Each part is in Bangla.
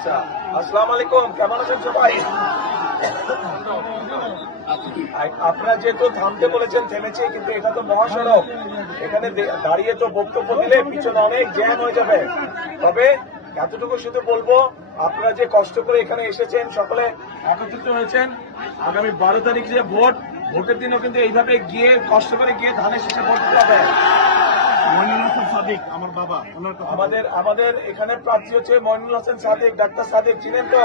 আচ্ছা আপনারা যেহেতু থামতে বলেছেন, থেমেছে, কিন্তু এটা তো মহাসড়ক। এখানে দাঁড়িয়ে তো বক্তব্য দিলে পিছনে অনেক জ্যাম হয়ে যাবে। তবে এতটুকু শুধু বলব, আপনারা যে কষ্ট করে এখানে এসেছেন, সকলে একত্রিত হয়েছেন। আগামী বারো তারিখ যে ভোট, ভোটের দিনও কিন্তু এইভাবে গিয়ে, কষ্ট করে গিয়ে ধানের শেষে ভোট দিতে হবে। মনির হাসান সাদিক আমার বাবা ওনার আমাদের আমাদের এখানে প্রার্থী হচ্ছে মইনুল হোসেন সাদিক ডাক্তার সাদিক চিনেন তো?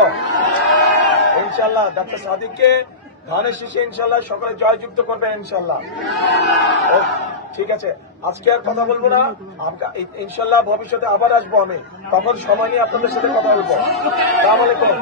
ইনশাল্লাহ ডাক্তার সাদিককে ধানের শীষে ইনশাল্লাহ সকলে জয়যুক্ত করবেন ইনশাল্লাহ ঠিক আছে আজকে আর কথা বলব না ইনশাল্লাহ ভবিষ্যতে আবার আসব আমি তখন সময় নিয়ে আপনাদের সাথে কথা বলব। আসসালামু আলাইকুম।